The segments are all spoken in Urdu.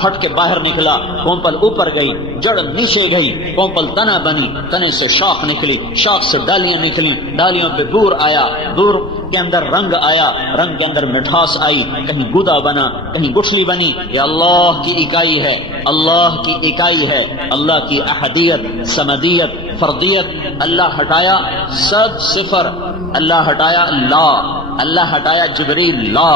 پھٹ کے باہر نکلا، کومپل اوپر گئی، جڑ نیچے گئی، کومپل تنا بنی، تنے سے شاخ نکلی، شاخ سے ڈالیاں نکلی، ڈالیوں پہ بور آیا، بور کے اندر رنگ آیا، رنگ کے اندر مٹھاس آئی، کہیں گودا بنا، کہیں گٹھلی بنی۔ یہ اللہ کی اکائی ہے، اللہ کی اکائی ہے، اللہ کی احدیت، سمدیت، فردیت۔ اللہ ہٹایا سب صفر، اللہ ہٹایا لا، اللہ ہٹایا جبریل لا،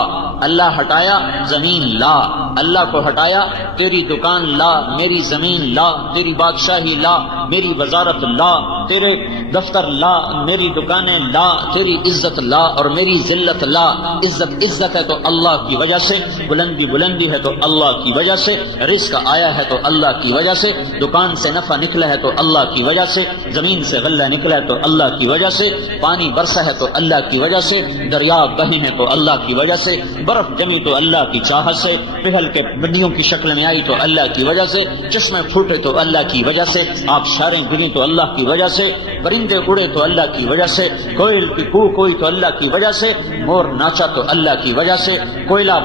اللہ ہٹایا زمین لا، اللہ کو ہٹایا تیری دکان لا، میری زمین لا، تیری بادشاہی لا، میری وزارت لا، تیرے دفتر لا، میری دکانیں لا، تیری عزت لا اور میری ذلت لا۔ عزت عزت ہے تو اللہ کی وجہ سے، بلندی بلندی ہے تو اللہ کی وجہ سے، رزق آیا ہے تو اللہ کی وجہ سے، دکان سے نفع نکلا ہے تو اللہ کی وجہ سے، زمین سے غلہ نکلا ہے تو اللہ کی وجہ سے، پانی برسا ہے تو اللہ کی وجہ سے، دریا بہے ہیں تو اللہ کی وجہ سے، برف جمی تو اللہ کی چاہت سے، پگھل کے بندیوں کی شکل میں آئی تو اللہ کی وجہ سے، چشمے پھوٹے تو اللہ کی وجہ سے، آبشاریں گری تو اللہ کی وجہ سے، پرندے اڑے تو اللہ کی وجہ سے، کوئل کی کوک ہوئی تو اللہ کی وجہ سے، مور ناچا تو اللہ کی وجہ سے، کوئلہ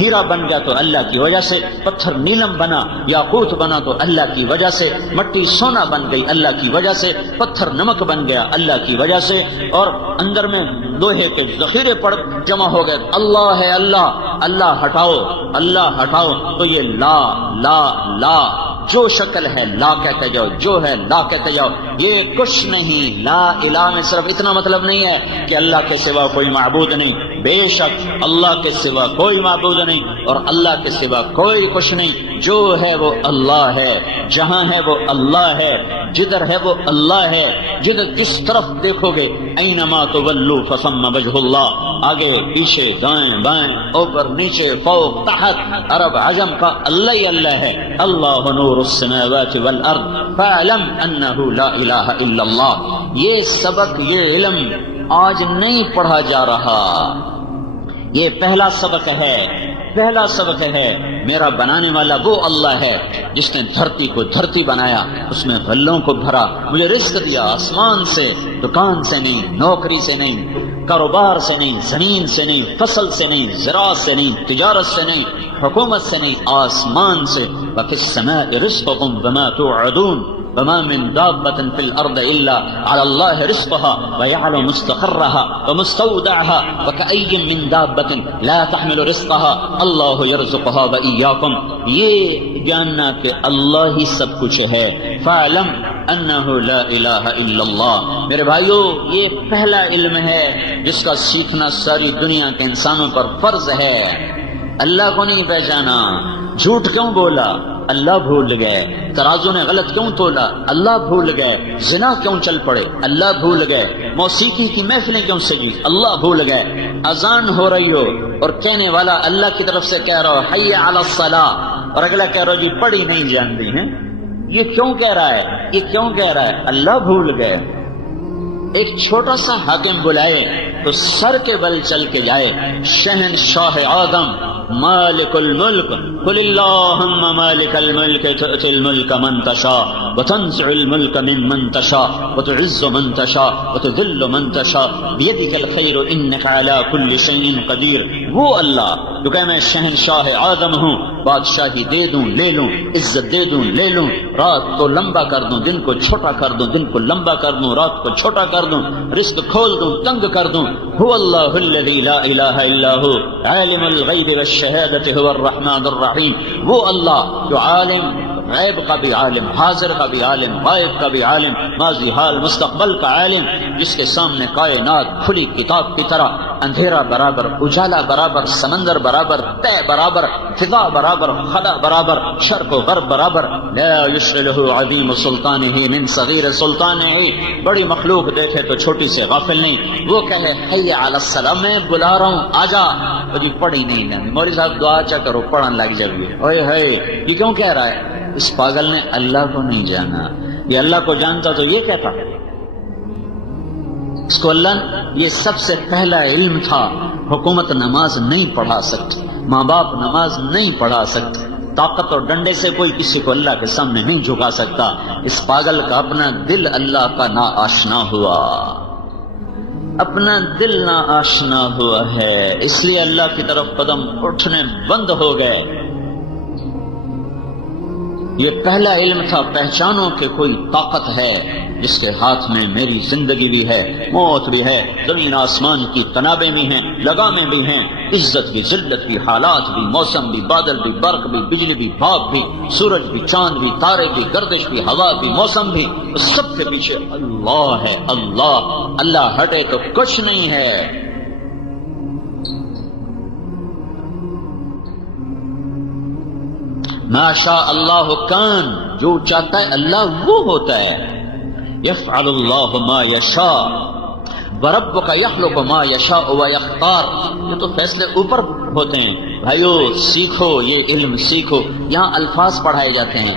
ہیرا بن گیا تو اللہ کی وجہ سے، پتھر نیلم بنا، یاقوت بنا تو اللہ کی وجہ سے، مٹی سونا بن گئی اللہ کی وجہ سے، پتھر نمک بن گیا اللہ کی وجہ سے، اور اندر میں لوہے کے ذخیرے پڑ جمع ہو گئے۔ اللہ ہے اللہ، اللہ ہٹاؤ، اللہ ہٹاؤ تو یہ لا لا لا، جو شکل ہے لا کہتے جاؤ، جو ہے لا کہتے جاؤ، یہ کچھ نہیں۔ لا الہ میں صرف اتنا مطلب نہیں ہے کہ اللہ کے سوا کوئی معبود نہیں، بے شک اللہ کے سوا کوئی معبود نہیں اور اللہ کے سوا کوئی کچھ نہیں، جو ہے وہ اللہ ہے، جہاں ہے وہ اللہ ہے، جدھر ہے وہ اللہ ہے، جدھر کس طرف دیکھو گے اینما تولوا فثم وجہ اللہ، آگے پیچھے دائیں بائیں اوپر نیچے فوق تحت، عرب عجم کا اللہ ہی اللہ ہے۔ اللہ نور السماوات والارض فاعلم انہ لا الہ الا اللہ۔ یہ سبق، یہ علم آج نہیں پڑھا جا رہا، یہ پہلا سبق ہے، پہلا سبق ہے۔ میرا بنانے والا وہ اللہ ہے جس نے دھرتی کو دھرتی بنایا، اس میں غلوں کو بھرا، مجھے رزق دیا آسمان سے، دکان سے نہیں، نوکری سے نہیں، کاروبار سے نہیں، زمین سے نہیں، فصل سے نہیں، زراعت سے نہیں، تجارت سے نہیں، حکومت سے نہیں، آسمان سے۔ وَفِي السَّمَاءِ رِزْقُكُمْ وَمَا تُوعَدُونَ وما من دابة في الأرض إلا على الله رزقها ويعلم مستقرها ومستودعها وكأي من دابة لا تحمل رزقها الله يرزقها وإياكم۔ یہ جاننا کہ اللہ ہی سب کچھ ہے، فاعلم انہ لا الہ الا اللہ۔ میرے بھائیو، یہ پہلا علم ہے جس کا سیکھنا ساری دنیا کے انسانوں پر فرض ہے۔ اللہ کو نہیں پہچانا، جھوٹ کیوں بولا؟ اللہ بھول گئے۔ ترازو نے غلط کیوں تولا؟ اللہ بھول گئے۔ زنا کیوں چل پڑے؟ اللہ بھول گئے۔ موسیقی کی محفلیں کیوں سجی؟ اللہ بھول گئے۔ اذان ہو رہی ہو اور کہنے والا اللہ کی طرف سے کہہ رہا ہو حی علی الصلاۃ اور اگلا کہہ رہا ہو جی پڑھی نہیں جانتی ہیں، یہ کیوں کہہ رہا ہے؟ یہ کیوں کہہ رہا ہے؟ اللہ بھول گئے۔ ایک چھوٹا سا حاکم بلائے تو سر کے بل چل کے جائے، شہنشاہ آدم، مالک الملک، قل اللہم مالک الملک تؤتی الملک من تشاء وتنزع الملک ممن تشاء وتعز من تشاء وتذل من تشاء بیدک الخیر انک علی کل شیء قدیر۔ وہ اللہ جو کہ میں شہنشاہ آدم ہوں، بادشاہی دے دوں لے لوں، عزت دے دوں لے لوں، رات کو لمبا کر دوں، دن کو چھوٹا کر دوں، دن کو لمبا کر دوں، رات کو چھوٹا کر دوں، رزق کھول دوں، تنگ کر دوں۔ هو اللہ الذی لا الہ الا هو عالم الغیب والشہادۃ هو الرحمن الرحیم۔ وہ اللہ جو عالم، غیب کا بھی عالم، حاضر کا بھی عالم، غائب کا بھی عالم، ماضی حال مستقبل کا عالم، جس کے سامنے کائنات کھلی کتاب کی طرح، اندھیرا برابر، اجالا برابر، سمندر برابر، طے برابر، فضا برابر، خلا برابر، شرق و غرب برابر۔ لا یشغلہ عظیم سلطانہ من صغیر سلطانہ۔ بڑی مخلوق دیکھے تو چھوٹی سے غافل نہیں۔ وہ کہے حی علی الصلاۃ، میں بلا رہا ہوں آجا، وہ جی پڑھی نہیں جانتی، مولوی صاحب دعا چا کرو پڑھن لگ جائیے، اوئے ہے یہ کیوں کہہ رہا ہے؟ اس پاگل نے اللہ کو نہیں جانا۔ یہ اللہ کو جانتا تو یہ کہتا، اس کو اللہ یہ سب سے پہلا علم تھا۔ حکومت نماز نہیں پڑھا سکتی، ماں باپ نماز نہیں پڑھا سکتے، طاقت اور ڈنڈے سے کوئی کسی کو اللہ کے سامنے نہیں جھکا سکتا۔ اس پاگل کا اپنا دل اللہ کا نا آشنا ہوا، اپنا دل نا آشنا ہوا ہے، اس لیے اللہ کی طرف قدم اٹھنے بند ہو گئے۔ یہ پہلا علم تھا، پہچانو کہ کوئی طاقت ہے جس کے ہاتھ میں میری زندگی بھی ہے، موت بھی ہے، زمین آسمان کی تنابیں بھی ہیں، لگامیں بھی ہیں، عزت بھی، ذلت بھی، حالات بھی، موسم بھی، بادل بھی، برق بھی، بجلی بھی، بھاپ بھی، سورج بھی، چاند بھی، تارے بھی، گردش بھی، ہوا بھی، موسم بھی، سب کے پیچھے اللہ ہے۔ اللہ ہٹے تو کچھ نہیں ہے۔ ما شاء اللہ کان، جو چاہتا ہے اللہ وہ ہوتا ہے۔ یفعل اللہ ما یشاء وربک یخلق ما یشاء ویختار، یہ تو فیصلے اوپر ہوتے ہیں۔ بھائیو سیکھو، یہ علم سیکھو۔ یہاں الفاظ پڑھائے جاتے ہیں،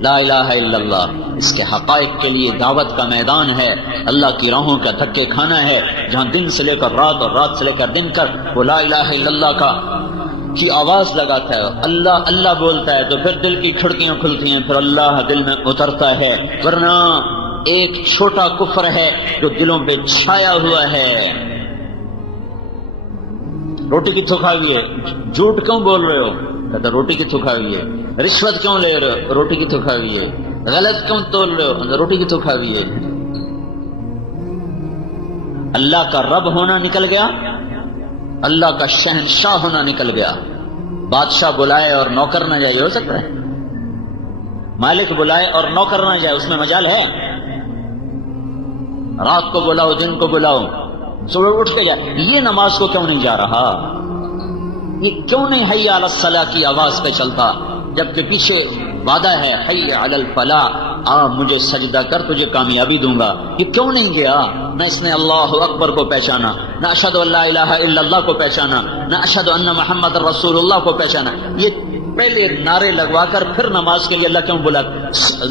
لا الہ الا اللہ، اس کے حقائق کے لیے دعوت کا میدان ہے، اللہ کی راہوں کا دھکے کھانا ہے، جہاں دن سے لے کر رات اور رات سے لے کر دن کر وہ لا الہ الا اللہ کی آواز لگاتا ہے، اللہ اللہ بولتا ہے، تو پھر دل کی کھڑکیاں کھلتی ہیں، پھر اللہ دل میں اترتا ہے۔ ورنہ ایک چھوٹا کفر ہے جو دلوں پہ چھایا ہوا ہے۔ روٹی کی تھوکا ہوئی ہے، جھوٹ کیوں بول رہے ہو؟ کہتا روٹی کی تھوکا ہوئی ہے۔ رشوت کیوں لے رہے ہو؟ روٹی کی تھوکا ہوئی ہے۔ غلط کیوں تول رہے ہو؟ روٹی کی تھوکا ہوئی ہے۔ اللہ کا رب ہونا نکل گیا، اللہ کا شہنشاہ ہونا نکل گیا۔ بادشاہ بلائے اور نوکر نہ جائے، ہو سکتا ہے؟ مالک بلائے اور نوکر نہ جائے، اس میں مجال ہے؟ رات کو بلاؤ، دن کو بلاؤ، صبح اٹھ کے جائے۔ یہ نماز کو کیوں نہیں جا رہا؟ یہ کیوں نہیں حی علی الصلاۃ کی آواز پہ چلتا، جبکہ پیچھے وعدہ ہے حی علی الفلاح، آ مجھے سجدہ کر تجھے کامیابی دوں گا۔ یہ کیوں نہیں گیا؟ نہ اس نے اللہ اکبر کو پہچانا، نہ اشہد ان لا الہ الا اللہ کو پہچانا، نہ اشہد ان محمد رسول اللہ کو پہچانا۔ یہ پہلے نعرے لگوا کر پھر نماز کے لیے اللہ کیوں بلا؟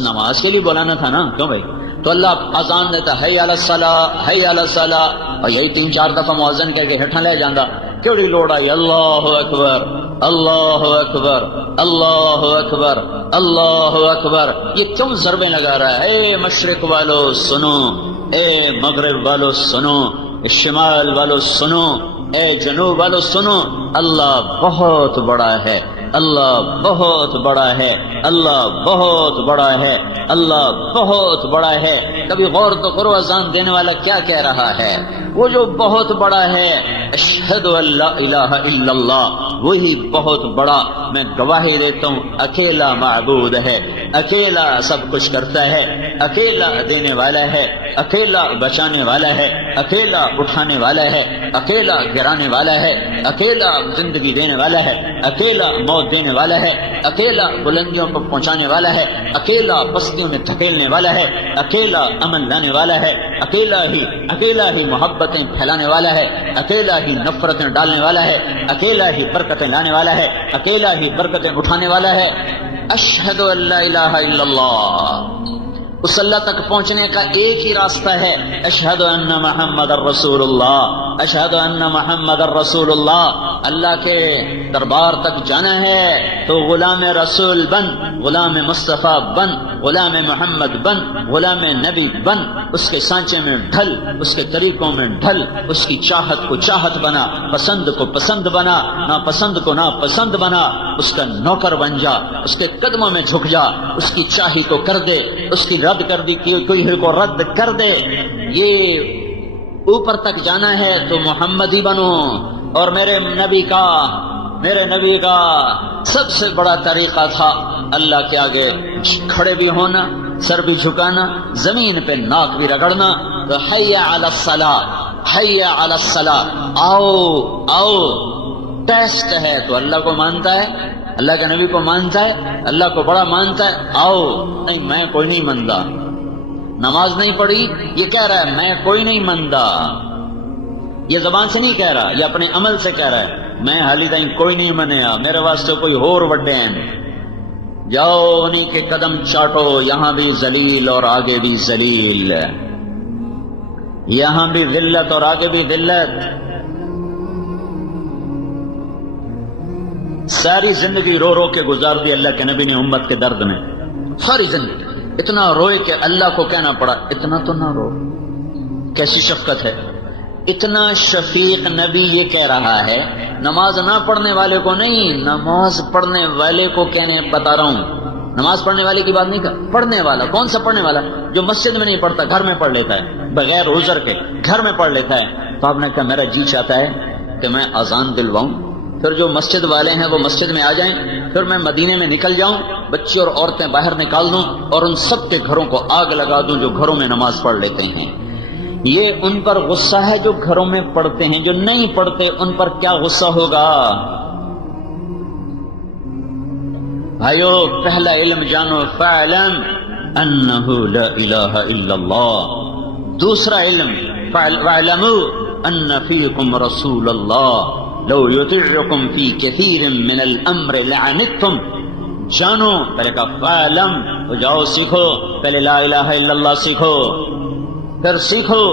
نماز کے لیے بلانا تھا نا، کیوں بھائی؟ تو اللہ اذان دیتا حی علی الصلاۃ، حی علی الصلاۃ، اور یہی 3-4 دفعہ مؤذن کہہ کے ہٹھا لے جاندا، کیڑی لوڑ آئی اللہ اکبر اللہ اکبر اللہ اکبر اللہ اکبر؟ یہ کیوں ضربیں لگا رہا ہے؟ اے مشرق والو سنو، اے مغرب والو سنو، اے شمال والو سنو، اے جنوب والو سنو، اللہ بہت بڑا ہے، اللہ بہت بڑا ہے، اللہ بہت بڑا ہے، اللہ بہت بڑا ہے۔ کبھی غور تو کرو اذان دینے والا کیا کہہ رہا ہے؟ وہ جو بہت بڑا ہے، اشہد ان لا الہ الا اللہ، وہی بہت بڑا، میں گواہی دیتا ہوں اکیلا معبود ہے، اکیلا سب کچھ کرتا ہے، اکیلا دینے والا ہے، اکیلا بچانے والا ہے، اکیلا اٹھانے والا ہے، اکیلا گرانے والا ہے، اکیلا زندگی دینے والا ہے، اکیلا موت دینے والا ہے، اکیلا بلندیوں کو پہنچانے والا ہے، اکیلا بستیوں میں دھکیلنے والا ہے، اکیلا امن لانے والا ہے، اکیلا ہی محبتیں پھیلانے والا ہے، اکیلا ہی نفرتیں ڈالنے والا ہے، اکیلا ہی برکتیں لانے والا ہے، اکیلا ہی برکتیں اٹھانے والا ہے۔ اشہد ان لا الہ الا اللہ، اس اللہ تک پہنچنے کا ایک ہی راستہ ہے، اشہد ان محمد الرسول اللہ، اشہد ان محمد الرسول اللہ۔ اللہ کے دربار تک جانا ہے تو غلام رسول بن، غلام مصطفیٰ بن، غلام محمد بن، غلام نبی بن، اس کے سانچے میں ڈھل، اس کے طریقوں میں ڈھل، اس کی چاہت کو چاہت بنا، پسند کو پسند بنا، ناپسند کو ناپسند بنا، اس کا نوکر بن جا، اس کے قدموں میں جھک جا، اس کی چاہی کو کر دے، اس کی رد کر دی کوئی کو رد کر دے۔ یہ اوپر تک جانا ہے تو محمدی بنو، اور میرے نبی کا سب سے بڑا طریقہ تھا اللہ کے آگے کھڑے بھی ہونا، سر بھی جھکانا، زمین پہ ناک بھی رگڑنا۔ تو حی علی الصلاۃ، حی علی الصلاۃ، آؤ ٹیسٹ ہے تو اللہ کو مانتا ہے، اللہ کے نبی کو مانتا ہے، اللہ کو بڑا مانتا ہے، آؤ۔ نہیں میں کوئی نہیں مانتا، نماز نہیں پڑھی، یہ کہہ رہا ہے میں کوئی نہیں مانتا، یہ زبان سے نہیں کہہ رہا، یہ اپنے عمل سے کہہ رہا ہے میں حالی تائیں کوئی نہیں منیا، میرے واسطے کوئی اور وڈے ہیں۔ جاؤ انہی کے قدم چاٹو، یہاں بھی ذلیل اور آگے بھی ذلیل، یہاں بھی ذلت اور آگے بھی ذلت۔ ساری زندگی رو رو کے گزار دی اللہ کے نبی نے امت کے درد میں، ساری زندگی اتنا روئے کہ اللہ کو کہنا پڑا اتنا تو نہ رو۔ کیسی شفقت ہے، اتنا شفیق نبی یہ کہہ رہا ہے، نماز نہ پڑھنے والے کو نہیں، نماز پڑھنے والے کو کہنے بتا رہا ہوں نماز پڑھنے والے کی بات نہیں کر، پڑھنے والا کون سا پڑھنے والا؟ جو مسجد میں نہیں پڑھتا، گھر میں پڑھ لیتا ہے بغیر عذر کے، گھر میں پڑھ لیتا ہے۔ تو آپ نے کہا میرا جی چاہتا ہے کہ میں اذان دلواؤں، پھر جو مسجد والے ہیں وہ مسجد میں آ جائیں، پھر میں مدینے میں نکل جاؤں، بچے اور عورتیں باہر نکال دوں اور ان سب کے گھروں کو آگ لگا دوں جو گھروں میں نماز پڑھ لیتے ہیں۔ یہ ان پر غصہ ہے جو گھروں میں پڑھتے ہیں، جو نہیں پڑھتے ان پر کیا غصہ ہوگا؟ بھائیو پہلا علم جانو، فاعلم انہ لا الہ الا اللہ۔ دوسرا علم فاعلموا ان فیکم رسول اللہ لو یطیعکم فی کثیر من الامر لعنتم۔ جانو، پہلے کہا فاعلم، تو جاؤ سیکھو، پہلے لا الہ الا اللہ سیکھو، پھر سیکھو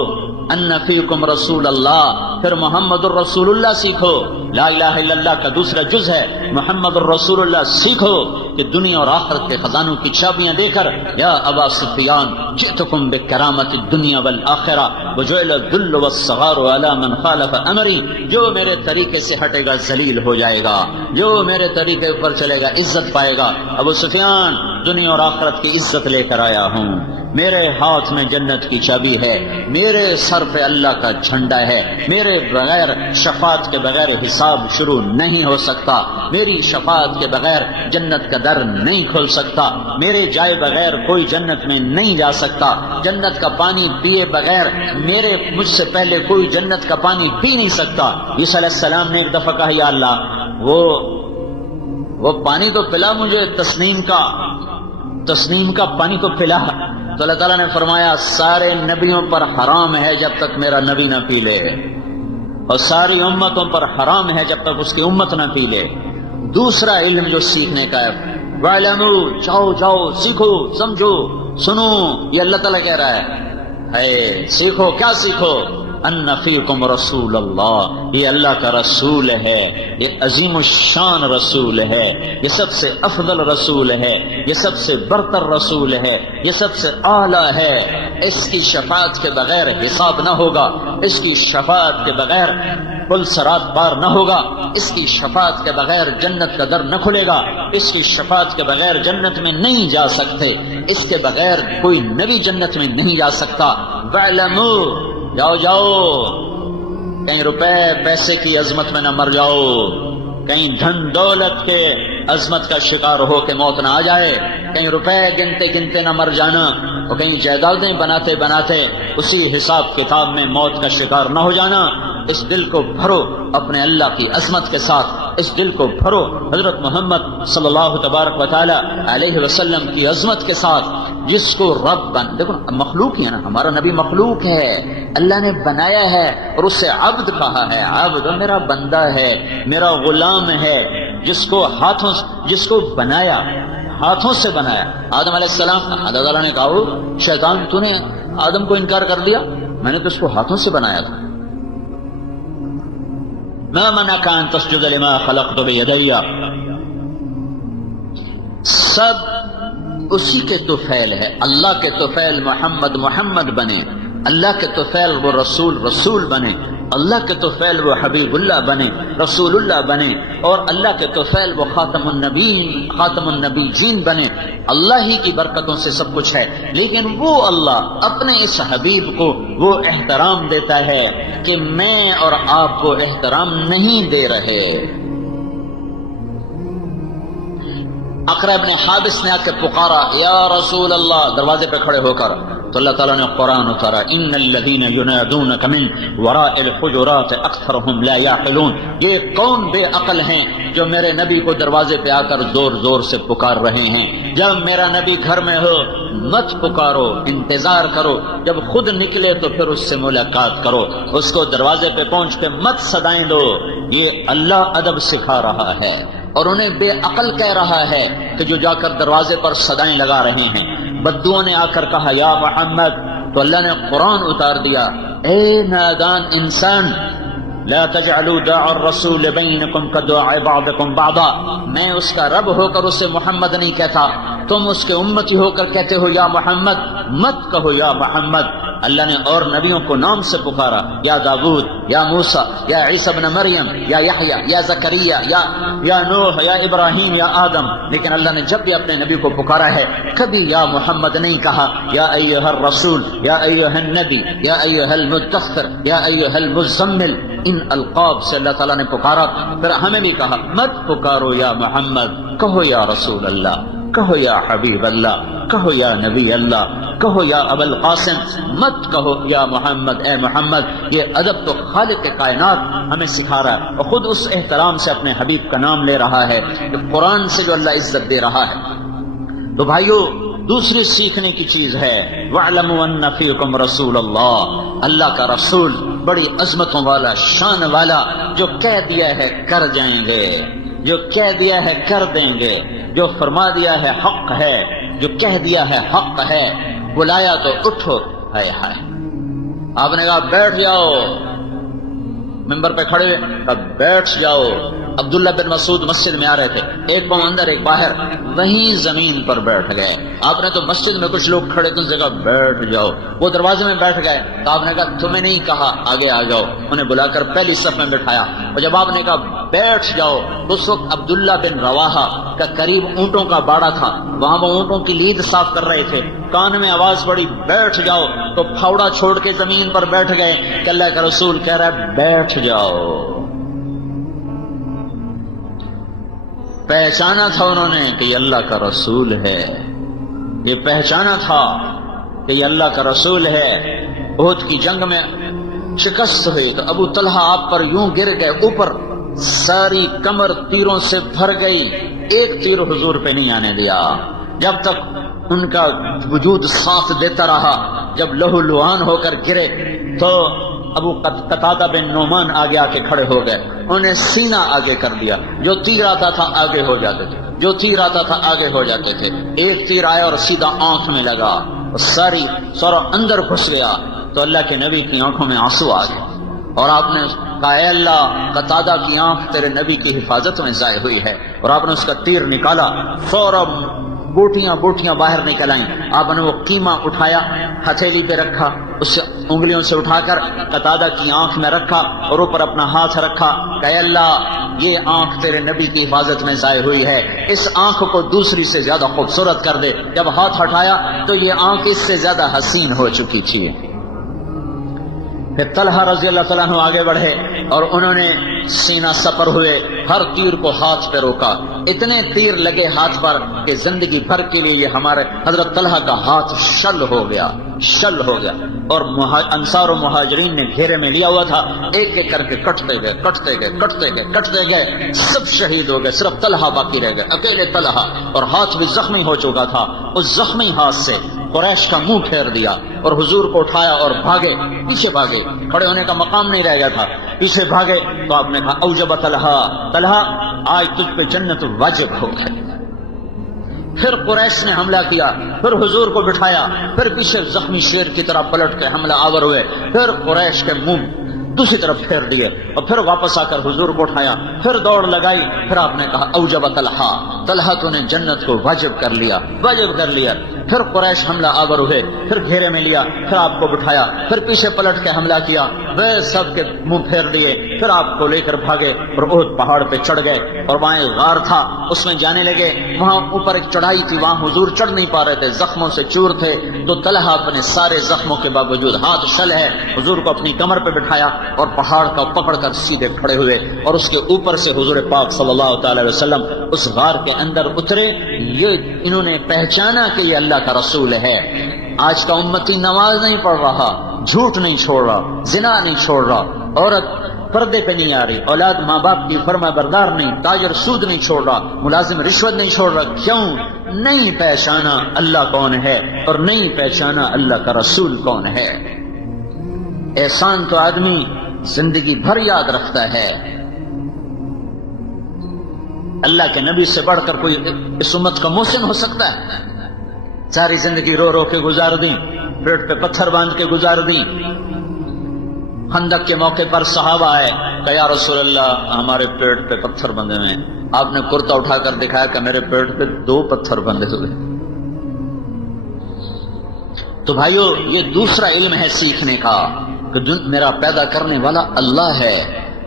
ان فیکم رسول اللہ، پھر محمد الرسول اللہ سیکھو۔ لا الہ الا اللہ کا دوسرا جز ہے محمد الرسول اللہ، سیکھو کہ دنیا اور آخرت کے خزانوں کی چابیاں دے کر، یا ابا سفیان جئتکم بکرامت الدنیا والآخرہ وجعل الذل والصغار علی من خالف امری، جو میرے طریقے سے ہٹے گا ذلیل ہو جائے گا، جو میرے طریقے پر چلے گا عزت پائے گا۔ ابو سفیان دنیا اور آخرت کی عزت لے کر آیا ہوں، میرے ہاتھ میں جنت کی چابی ہے، میرے سر پہ اللہ کا جھنڈا ہے، میرے بغیر شفاعت کے بغیر حساب شروع نہیں ہو سکتا، میری شفاعت کے بغیر جنت کا در نہیں کھل سکتا، میرے جائے بغیر کوئی جنت میں نہیں جا سکتا، جنت کا پانی پیے بغیر مجھ سے پہلے کوئی جنت کا پانی پی نہیں سکتا۔ عیسیٰ علیہ السلام نے ایک دفعہ کہا یا اللہ وہ پانی تو پلا مجھے، تسنیم کا پانی تو پلا۔ تو اللہ تعالیٰ نے فرمایا سارے نبیوں پر حرام ہے جب تک میرا نبی نہ پی لے، اور ساری امتوں پر حرام ہے جب تک اس کی امت نہ پی لے۔ دوسرا علم جو سیکھنے کا ہے، وَاعْلَمُوا، جاؤ سیکھو، سمجھو، سنو، یہ اللہ تعالیٰ کہہ رہا ہے سیکھو۔ کیا سیکھو؟ ان فیکم رسول اللہ، یہ اللہ کا رسول ہے، یہ عظیم الشان رسول ہے، یہ سب سے افضل رسول ہے، یہ سب سے برتر رسول ہے، یہ سب سے اعلیٰ ہے۔ اس کی شفاعت کے بغیر حساب نہ ہوگا، اس کی شفاعت کے بغیر پل صراط پار نہ ہوگا، اس کی شفاعت کے بغیر جنت کا در نہ کھلے گا، اس کی شفاعت کے بغیر جنت میں نہیں جا سکتے، اس کے بغیر کوئی نبی جنت میں نہیں جا سکتا۔ وَاعْلَمُوا، جاؤ، کہیں روپے پیسے کی عظمت میں نہ مر جاؤ، کہیں دھن دولت کے عظمت کا شکار ہو کے موت نہ آ جائے، کہیں روپے گنتے گنتے نہ مر جانا، اور کہیں جائیدادیں بناتے بناتے اسی حساب کتاب میں موت کا شکار نہ ہو جانا۔ اس دل کو بھرو اپنے اللہ کی عظمت کے ساتھ، اس دل کو بھرو حضرت محمد صلی اللہ تبارک و تعالی علیہ وسلم کی عظمت کے ساتھ، جس کو رب دیکھو مخلوق ہی ہے نا، ہمارا نبی مخلوق ہے، اللہ نے بنایا ہے اور اس سے عبد کہا ہے، عبد میرا بندہ ہے، میرا غلام ہے، جس کو بنایا، ہاتھوں سے بنایا۔ آدم علیہ السلام، اللہ تعالیٰ نے کہا شیطان تو نے آدم کو انکار کر دیا، میں نے تو اس کو ہاتھوں سے بنایا تھا۔ ما منعك ان تسجد لما خلقت بيدي، سب اسی کے توفیل ہے، اللہ کے توفیل محمد بنے، اللہ کے توفیل وہ رسول بنے، اللہ کے توفیل وہ حبیب اللہ بنے، رسول اللہ بنے، اور اللہ کے توفیل وہ خاتم النبیین بنے۔ اللہ ہی کی برکتوں سے سب کچھ ہے، لیکن وہ اللہ اپنے اس حبیب کو وہ احترام دیتا ہے کہ میں اور آپ کو احترام نہیں دے رہے۔ اقرا بن حابس نے آ کے پکارا یا رسول اللہ، دروازے پہ کھڑے ہو کر، تو اللہ تعالیٰ نے قرآن اتارا، ان الذین ینادونک من وراء الحجرات اکثرهم لا یعقلون، یہ کون بے عقل ہیں جو میرے نبی کو دروازے پہ آ کر زور زور سے پکار رہے ہیں۔ جب میرا نبی گھر میں ہو مت پکارو، انتظار کرو، جب خود نکلے تو پھر اس سے ملاقات کرو، اس کو دروازے پہ پہنچ کے مت صدائیں دو۔ یہ اللہ ادب سکھا رہا ہے اور انہیں بے عقل کہہ رہا ہے کہ جو جا کر دروازے پر صدائیں لگا رہے ہیں۔ بدوؤں نے آ کر کہا یا محمد، تو اللہ نے قرآن اتار دیا، اے نادان انسان، لا تجعلوا داع الرسول بینکم کدعاء بعضکم بعضا، میں اس کا رب ہو کر اسے محمد نہیں کہتا، تم اس کے امتی ہو کر کہتے ہو یا محمد، مت کہو یا محمد۔ اللہ نے اور نبیوں کو نام سے پکارا، یا داؤد، یا موسیٰ، یا عیسیٰ ابن مریم، یا یحییٰ، یا زکریا، یا نوح، یا ابراہیم، یا آدم، لیکن اللہ نے جب بھی اپنے نبی کو پکارا ہے کبھی یا محمد نہیں کہا، یا ایھا الرسول، یا ایھا النبی، یا ایھا المدثر، یا ایھا المزمل، ان القاب سے اللہ تعالیٰ نے پکارا۔ پھر ہمیں بھی کہا مت پکارو یا محمد، کہو یا رسول اللہ، کہو یا حبیب اللہ، کہو یا نبی اللہ، کہو یا ابو القاسم، مت کہو یا محمد، اے محمد۔ یہ ادب تو خالق کائنات ہمیں سکھا رہا ہے، اور خود اس احترام سے اپنے حبیب کا نام لے رہا ہے کہ قرآن سے جو اللہ عزت دے رہا ہے۔ تو بھائیو دوسری سیکھنے کی چیز ہے وَاعْلَمُوا أَنَّ فِيكُمْ رَسُولَ اللَّهِ، اللہ کا رسول بڑی عظمتوں والا، شان والا، جو کہہ دیا ہے کر جائیں گے، جو کہہ دیا ہے کر دیں گے، جو فرما دیا ہے حق ہے، جو کہہ دیا ہے حق ہے، بلایا تو اٹھو، ہائے ہائے۔ آپ نے کہا بیٹھ جاؤ، ممبر پہ کھڑے کہا بیٹھ جاؤ۔ عبداللہ بن مسعود مسجد میں آ رہے تھے، ایک پاؤں اندر ایک باہر، وہیں زمین پر بیٹھ گئے۔ آپ نے تو مسجد میں کچھ لوگ کھڑے تھے، ان سے کہا بیٹھ جاؤ، وہ دروازے میں بیٹھ گئے، تو آپ نے کہا تمہیں نہیں کہا آگے آ جاؤ، انہیں بلا کر پہلی صف میں بٹھایا، اور جب آپ نے کہا بیٹھ جاؤ تو اس وقت عبداللہ بن رواحہ کا قریب اونٹوں کا باڑا تھا، وہاں وہ اونٹوں کی لید صاف کر رہے تھے، کان میں آواز پڑی بیٹھ جاؤ، تو پھاوڑا چھوڑ کے زمین پر بیٹھ گئے کہ اللہ کا رسول کہہ رہا ہے بیٹھ جاؤ۔ پہچانا تھا انہوں نے کہ یہ اللہ کا رسول ہے، یہ پہچانا تھا کہ یہ اللہ کا رسول ہے۔ احد کی جنگ میں شکست ہوئی تو ابو طلحہ آپ پر یوں گر گئے، اوپر ساری کمر تیروں سے بھر گئی، ایک تیر حضور پہ نہیں آنے دیا، جب تک ان کا وجود ساتھ دیتا رہا۔ جب لہو لہان ہو کر گرے تو ابو قتادہ بن نعمان آگے آ کے کھڑے ہو گئے، انہیں سینہ آگے کر دیا، جو تیر آتا تھا آگے ہو جاتے تھے، جو تیر آتا تھا آگے ہو جاتے تھے۔ ایک تیر آیا اور سیدھا آنکھ میں لگا، اور سارا اندر گھس گیا، تو اللہ کے نبی کی آنکھوں میں آنسو آ گیا، اور آپ نے کہا اے اللہ قتادہ کی آنکھ تیرے نبی کی حفاظت میں ضائع ہوئی ہے، اور آپ نے اس کا تیر نکالا، فوراً بوٹیاں باہر نکل آئیں، آپ نے وہ قیمہ اٹھایا، ہتھیلی پہ رکھا، اس انگلیوں سے اٹھا کر قتادہ کی آنکھ میں رکھا، اور اوپر اپنا ہاتھ رکھا کہ اے اللہ یہ آنکھ تیرے نبی کی حفاظت میں ضائع ہوئی ہے، اس آنکھ کو دوسری سے زیادہ خوبصورت کر دے۔ جب ہاتھ ہٹایا تو یہ آنکھ اس سے زیادہ حسین ہو چکی تھی۔ پھر طلحہ رضی اللہ تعالیٰ عنہ آگے بڑھے اور انہوں نے سینہ سپر ہوئے، ہر تیر کو ہاتھ پہ روکا، اتنے تیر لگے ہاتھ پر کہ زندگی بھر کے لیے یہ ہمارے حضرت طلحہ کا ہاتھ شل ہو گیا۔ اور انصار و مہاجرین نے گھیرے میں لیا ہوا تھا، ایک ایک کر کے کٹتے گئے، سب شہید ہو گئے، صرف طلحہ باقی رہ گئے، اکیلے طلحہ، اور ہاتھ بھی زخمی ہو چکا تھا۔ اس زخمی ہاتھ سے قریش کا منہ پھیر دیا اور حضور کو اٹھایا اور بھاگے، پیچھے بھاگے، کھڑے ہونے کا مقام نہیں رہ گیا تھا، پیچھے بھاگے۔ تو آپ نے کہا اوجب طلحہ آج تجھ پہ جنت واجب ہو گئی۔ پھر قریش نے حملہ کیا، پھر حضور کو بٹھایا، پھر پیچھے زخمی شیر کی طرح پلٹ کے حملہ آور ہوئے، پھر قریش کے منہ دوسری طرف پھیر دیے، اور پھر واپس آ کر حضور کو اٹھایا، پھر دوڑ لگائی، پھر آپ نے کہا اوجب طلحہ تو نے جنت کو واجب کر لیا۔ پھر قریش حملہ آور ہوئے، پھر گھیرے میں لیا، پھر آپ کو بٹھایا، پھر پیچھے پلٹ کے حملہ کیا، وہ سب کے منہ پھیر دیے، پھر آپ کو لے کر بھاگے اور احد پہاڑ پہ چڑھ گئے، اور وہاں ایک غار تھا اس میں جانے لگے، وہاں اوپر ایک چڑھائی تھی، وہاں حضور چڑھ نہیں پا رہے تھے، زخموں سے چور تھے، تو طلحہ اپنے سارے زخموں کے باوجود ہاتھ شل ہے، حضور کو اپنی کمر پہ بٹھایا اور پہاڑ کا پکڑ کر سیدھے کھڑے ہوئے، اور اس کے اوپر سے حضور پاک صلی اللہ تعالی علیہ وسلم اس غار کے اندر اترے۔ یہ انہوں نے پہچانا کہ یہ اللہ کا رسول ہے۔ آج کا امتی نماز نہیں پڑھ رہا، جھوٹ نہیں چھوڑ رہا، زنا نہیں چھوڑ رہا، عورت پردے پہ نہیں آ رہی، اولاد ماں باپ کی فرما بردار نہیں، تاجر سود نہیں چھوڑ رہا، ملازم رشوت نہیں چھوڑ رہا۔ کیوں؟ نہیں پہچانا اللہ کون ہے، اور نہیں پہچانا اللہ کا رسول کون ہے۔ احسان تو آدمی زندگی بھر یاد رکھتا ہے، اللہ کے نبی سے بڑھ کر کوئی اس امت کا محسن ہو سکتا ہے؟ ساری زندگی رو رو کے گزار دی، پیٹ پہ پتھر باندھ کے گزار دی۔ خندق کے موقع پر صحابہ آئے کہ یا رسول اللہ ہمارے پیٹ پہ پتھر بندھے ہوئے ہیں، آپ نے کرتا اٹھا کر دکھایا کہ میرے پیٹ پہ 2 پتھر بندھے ہوئے۔ تو بھائیو یہ دوسرا علم ہے سیکھنے کا کہ میرا پیدا کرنے والا اللہ ہے،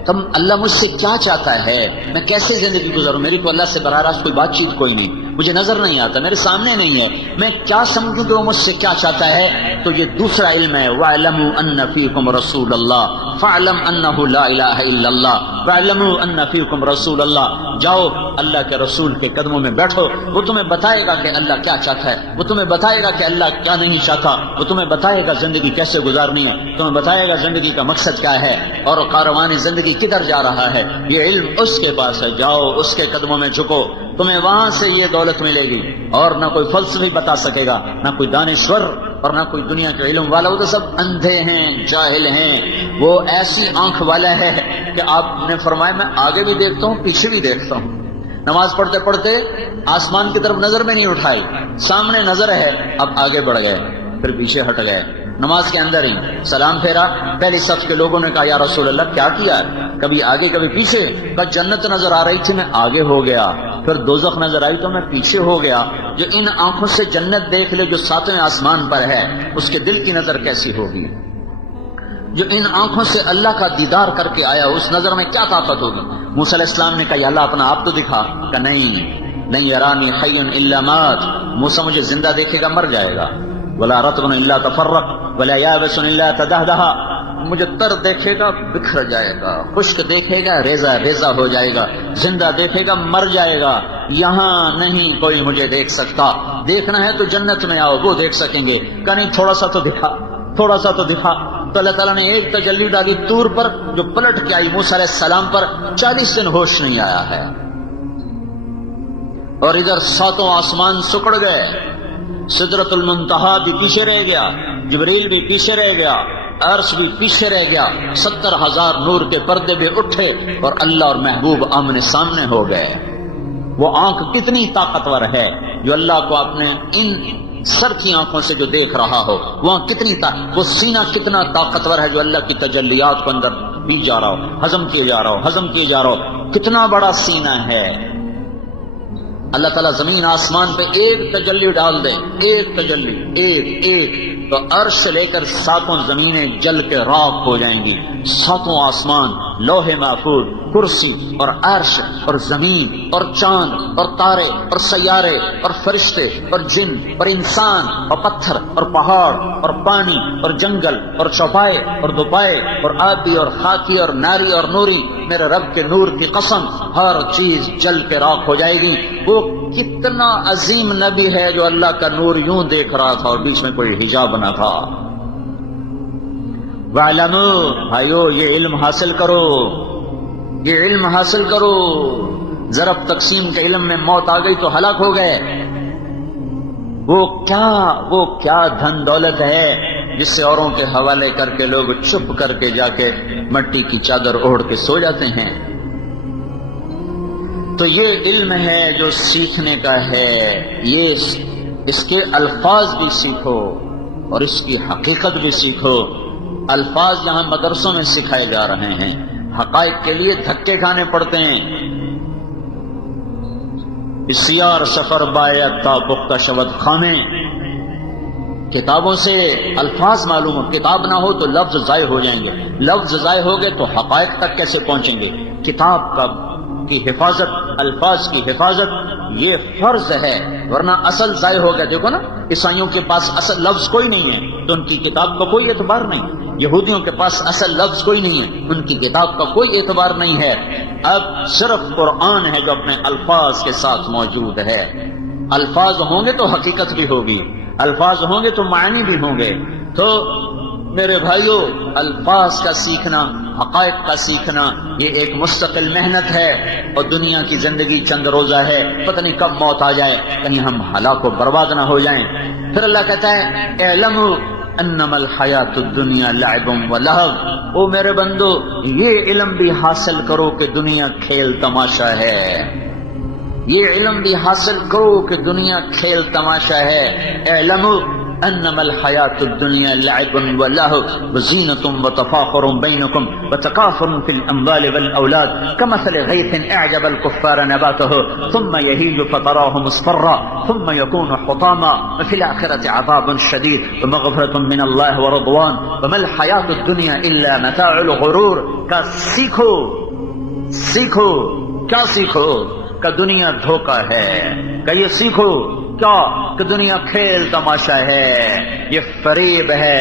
تم اللہ مجھ سے کیا چاہتا ہے، میں کیسے زندگی گزاروں، میری تو اللہ سے براہ راست کوئی بات چیت کوئی نہیں، مجھے نظر نہیں آتا، میرے سامنے نہیں ہے، میں کیا سمجھوں کہ وہ مجھ سے کیا چاہتا ہے۔ تو یہ دوسرا علم ہے، وَاعْلَمُوا أَنَّ فِيكُمْ رَسُولَ اللَّهِ فَاعْلَمْ أَنَّهُ لَا إِلَٰهَ إِلَّا اللَّهُ وَاعْلَمُوا أَنَّ فِيكُمْ رَسُولَ اللَّهِ، جاؤ اللہ کے رسول کے قدموں میں بیٹھو، وہ تمہیں بتائے گا کہ اللہ کیا چاہتا ہے، وہ تمہیں بتائے گا کہ اللہ کیا نہیں چاہتا، وہ تمہیں بتائے گا زندگی کیسے گزارنی ہے، تمہیں بتائے گا زندگی کا مقصد کیا ہے اور کاروان زندگی کدھر جا رہا ہے۔ یہ علم اس کے پاس ہے، جاؤ اس کے قدموں میں جھکو، تمہیں وہاں سے یہ دولت ملے گی، اور نہ کوئی فلسفی بتا سکے گا، نہ کوئی دانشور اور نہ کوئی دنیا کے علم والا، وہ تو سب اندھے ہیں، جاہل ہیں۔ وہ ایسی آنکھ والا ہے کہ آپ نے فرمایا میں آگے بھی دیکھتا ہوں پیچھے بھی دیکھتا ہوں، نماز پڑھتے پڑھتے آسمان کی طرف نظر میں نہیں اٹھائی، سامنے نظر ہے، اب آگے بڑھ گئے پھر پیچھے ہٹ گئے، نماز کے اندر ہی سلام پھیرا، پہلی صف کے لوگوں نے کہا یا رسول اللہ کیا کیا، کبھی آگے کبھی پیچھے، کہا جنت نظر آ رہی تھی میں آگے ہو گیا، پھر دوزخ نظر آئی تو میں پیچھے ہو گیا۔ جو ان آنکھوں سے جنت دیکھ لے جو ساتویں آسمان پر ہے، اس کے دل کی نظر کیسی ہوگی؟ جو ان آنکھوں سے اللہ کا دیدار کر کے آیا، اس نظر میں کیا طاقت ہوگی؟ موسیٰ علیہ السلام نے کہا یا اللہ اپنا آپ تو دکھا، کہ نہیں یرانی حی الا مات، موسیٰ مجھے زندہ دیکھے گا مر جائے گا، ولا رطب الا تفرق ولا یابس الا تدہدہ، مجھے تر دیکھے گا بکھر جائے گا، خشک دیکھے گا ریزہ ریزہ ہو جائے گا، زندہ دیکھے گا مر جائے گا، یہاں نہیں کوئی مجھے دیکھ سکتا، دیکھنا ہے تو جنت میں آؤ وہ دیکھ سکیں گے، کہ نہیں تھوڑا سا تو دکھا، تھوڑا سا تو دکھا۔ تو اللہ تعالیٰ نے ایک تجلی ڈالی طور پر جو پلٹ کے آئی موسیٰ علیہ السلام پر، 40 دن ہوش نہیں آیا ہے، اور ادھر ساتوں آسمان سکڑ گئے، سدرۃ المنتہا بھی پیچھے رہ گیا، جبریل بھی پیچھے رہ گیا، عرش بھی پیچھے رہ گیا، 70,000 نور کے پردے بھی اٹھے اور اللہ اور محبوب آمنے سامنے ہو گئے۔ وہ آنکھ کتنی طاقتور ہے جو اللہ کو اپنے ان سر کی آنکھوں سے جو دیکھ رہا ہو، وہاں کتنی وہ سینہ کتنا طاقتور ہے جو اللہ کی تجلیات کو اندر بھی جا رہا ہو، ہضم کیے جا رہا ہو، ہضم کیے جا رہا ہو، کتنا بڑا سینہ ہے۔ اللہ تعالیٰ زمین آسمان پہ ایک تجلی ڈال دے، ایک تجلی، ایک تو عرش سے لے کر 7 زمینیں جل کے راکھ ہو جائیں گی، 7 آسمان، لوح محفوظ، کرسی اور عرش اور زمین اور چاند اور تارے اور سیارے اور فرشتے اور جن اور انسان اور پتھر اور پہاڑ اور پانی اور جنگل اور چوپائے اور دوپائے اور آبی اور خاکی اور ناری اور نوری، میرے رب کے نور کی قسم ہر چیز جل کے راکھ ہو جائے گی۔ وہ کتنا عظیم نبی ہے جو اللہ کا نور یوں دیکھ رہا تھا اور بیچ میں کوئی حجاب نہ تھا۔ وَاعْلَمُوا، بھائیو یہ علم حاصل کرو، یہ علم حاصل کرو۔ ضرب تقسیم کے علم میں موت آ گئی تو ہلاک ہو گئے۔ وہ کیا دھن دولت ہے جس سے اوروں کے حوالے کر کے لوگ چپ کر کے جا کے مٹی کی چادر اوڑھ کے سو جاتے ہیں۔ تو یہ علم ہے جو سیکھنے کا ہے، یہ اس کے الفاظ بھی سیکھو اور اس کی حقیقت بھی سیکھو۔ الفاظ یہاں مدرسوں میں سکھائے جا رہے ہیں، حقائق کے لیے دھکے کھانے پڑتے ہیں۔ بسیار سفر باید تا پختہ شود خانے، کتابوں سے الفاظ معلوم ہو، کتاب نہ ہو تو لفظ ضائع ہو جائیں گے، لفظ ضائع ہو گئے تو حقائق تک کیسے پہنچیں گے؟ کتاب کی حفاظت، الفاظ کی حفاظت یہ فرض ہے، ورنہ اصل ضائع ہو گیا۔ دیکھو نا، عیسائیوں کے پاس اصل لفظ کوئی نہیں ہے تو ان کی کتاب کا کوئی اعتبار نہیں، یہودیوں کے پاس اصل لفظ کوئی نہیں ہے، ان کی کتاب کا کوئی اعتبار نہیں ہے۔ اب صرف قرآن ہے جو اپنے الفاظ کے ساتھ موجود ہے۔ الفاظ ہوں گے تو حقیقت بھی ہوگی، الفاظ ہوں گے تو معنی بھی ہوں گے۔ تو میرے بھائیو، الفاظ کا سیکھنا، حقائق کا سیکھنا یہ ایک مستقل محنت ہے، اور دنیا کی زندگی چند روزہ ہے، پتہ نہیں کب موت آ جائے، کہیں ہم ہلاک و برباد نہ ہو جائیں۔ پھر اللہ کہتا ہے اعلموا انما الحیات الدنیا لعب و لہو، او میرے بندو یہ علم بھی حاصل کرو کہ دنیا کھیل تماشا ہے، یہ علم بھی حاصل کرو کہ دنیا کھیل تماشا ہے۔ اعلموا انما الحیات الدنیا لعب ولہو وزینۃ وتفاخر بینکم وتکاثر فی الاموال والاولاد کمثل غیث اعجب الکفار نباته ثم یہیج فتراہ مصفرا ثم یکون حطاما وفی الآخرۃ عذاب شدید ومغفرۃ من اللہ ورضوان وما الحیات الدنیا الا متاع الغرور۔ کا سیکھو کیا سیکھو کہ دنیا دھوکہ ہے، کہ یہ سیکھو کیا کہ دنیا کھیل تماشا ہے، یہ فریب ہے،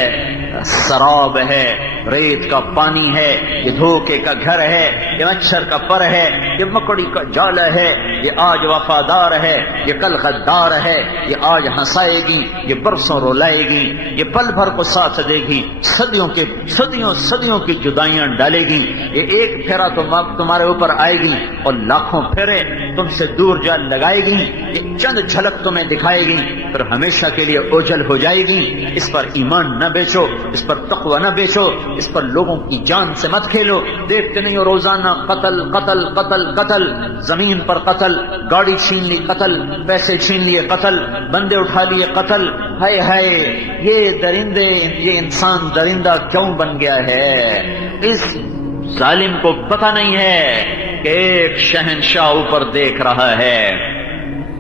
سراب ہے، ریت کا پانی ہے، یہ دھوکے کا گھر ہے، یہ مچھر کا پر ہے، یہ مکڑی کا جال ہے، یہ آج وفادار ہے، یہ کل غدار ہے، یہ آج ہنسائے گی، یہ برسوں رولائے گی، یہ پل بھر کو ساتھ دے گی، صدیوں کی جدائیاں ڈالے گی، یہ ایک پھیرا تمہارے اوپر آئے گی اور لاکھوں پھیرے تم سے دور جا لگائے گی، یہ چند جھلک تمہیں دکھائے گی، پھر ہمیشہ کے لیے اوجھل ہو جائے گی۔ اس پر ایمان نہ بیچو، اس پر تقوی نہ بیچو، اس پر لوگوں کی جان سے مت کھیلو۔ دیکھتے نہیں ہو روزانہ قتل قتل قتل قتل، زمین پر قتل، گاڑی چھین لی قتل، پیسے چھین لیے قتل، بندے اٹھا لیے قتل۔ ہائے ہائے، یہ انسان درندہ کیوں بن گیا ہے؟ اس ظالم کو پتہ نہیں ہے کہ ایک شہنشاہ اوپر دیکھ رہا ہے،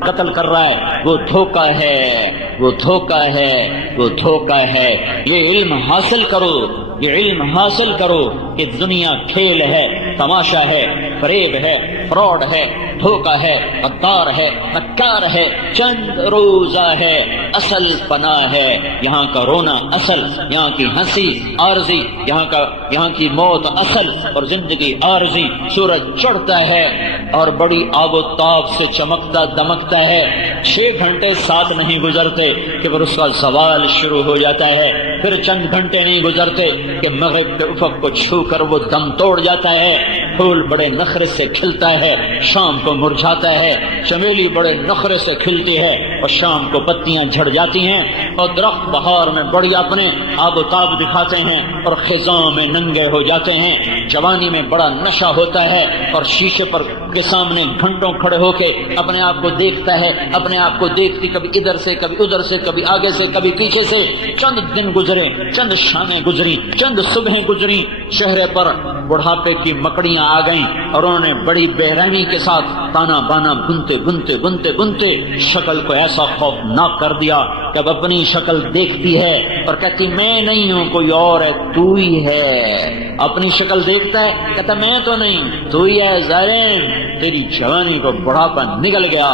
قتل کر رہا ہے، وہ دھوکہ ہے، وہ دھوکہ ہے، وہ دھوکہ ہے۔ یہ علم حاصل کرو، یہ علم حاصل کرو کہ دنیا کھیل ہے، تماشا ہے، فریب ہے، فراڈ ہے، دھوکہ ہے، غدار ہے، مکار ہے، چند روزہ ہے، اصل پناہ ہے۔ یہاں کا رونا اصل، یہاں کی ہنسی عارضی، یہاں کی موت اصل اور زندگی عارضی۔ سورج چڑھتا ہے اور بڑی آب و تاب سے چمکتا دمکتا ہے، 6 گھنٹے ساتھ نہیں گزرتے کہ پھر اس کا زوال شروع ہو جاتا ہے، پھر چند گھنٹے نہیں گزرتے کہ مغرب کے افق کو چھو کر وہ دم توڑ جاتا ہے۔ پھول بڑے نخرے سے کھلتا ہے، شام کو مرجھاتا ہے، چمیلی بڑے نخرے سے کھلتی ہے اور شام کو پتیاں جھڑ جاتی ہیں، اور درخت بہار میں بڑی اپنے آب و تاب دکھاتے ہیں اور خزاں میں ننگے ہو جاتے ہیں۔ جوانی میں بڑا نشہ ہوتا ہے اور شیشے پر کے سامنے گھنٹوں کھڑے ہو کے اپنے آپ کو دیکھتا ہے، اپنے آپ کو دیکھتی، کبھی ادھر سے کبھی ادھر سے، کبھی آگے سے کبھی پیچھے سے۔ چند دن گزرے، چند شامیں گزری، چند صبحیں گزری، چہرے پر بڑھاپے کی مکڑیاں آ گئیں اور انہوں نے بڑی بے رحمی کے ساتھ تانا بانا بنتے شکل کو ایسا خوفناک کر دیا کہ اب اپنی شکل دیکھتی ہے اور کہتی میں نہیں ہوں، کوئی اور ہے، تو ہی ہے۔ اپنی شکل دیکھتا ہے، کہتا میں تو نہیں، تو ہی ہے ظالم، تیری جوانی کو بڑھاپا نگل گیا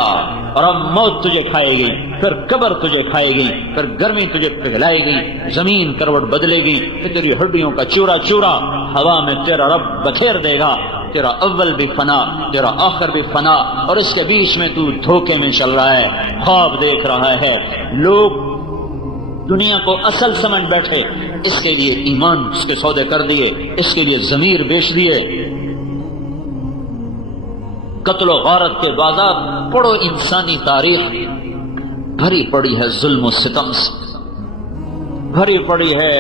اور اب موت تجھے کھائے گی، پھر قبر تجھے کھائے گی، پھر گرمی تجھے پگھلائے گی، زمین کروٹ بدلے گی، پھر تیری ہڈیوں کا چورا چورا ہوا میں تیرا رب بکھیر دے گا۔ تیرا اول بھی فنا، تیرا آخر بھی فنا، اور اس کے بیچ میں تو دھوکے میں چل رہا ہے، خواب دیکھ رہا ہے۔ لوگ دنیا کو اصل سمجھ بیٹھے، اس کے لیے ایمان اس کے سودے کر دیے، اس کے لیے ضمیر بیچ دیے۔ قتل و غارت کے بازار پڑھو، انسانی تاریخ بھری پڑی ہے ظلم و ستم سے، بھری پڑی ہے۔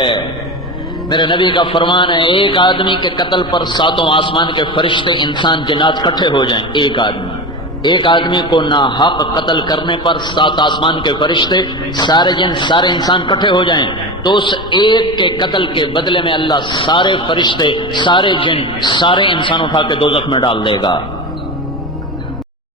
میرے نبی کا فرمان ہے، ایک آدمی کے قتل پر 7 آسمان کے فرشتے انسان جنات کٹھے ہو جائیں۔ ایک آدمی کو ناحق قتل کرنے پر 7 آسمان کے فرشتے، سارے جن سارے انسان کٹھے ہو جائیں تو اس ایک کے قتل کے بدلے میں اللہ سارے فرشتے، سارے جن، سارے انسان اٹھا کے دوزخ میں ڈال دے گا۔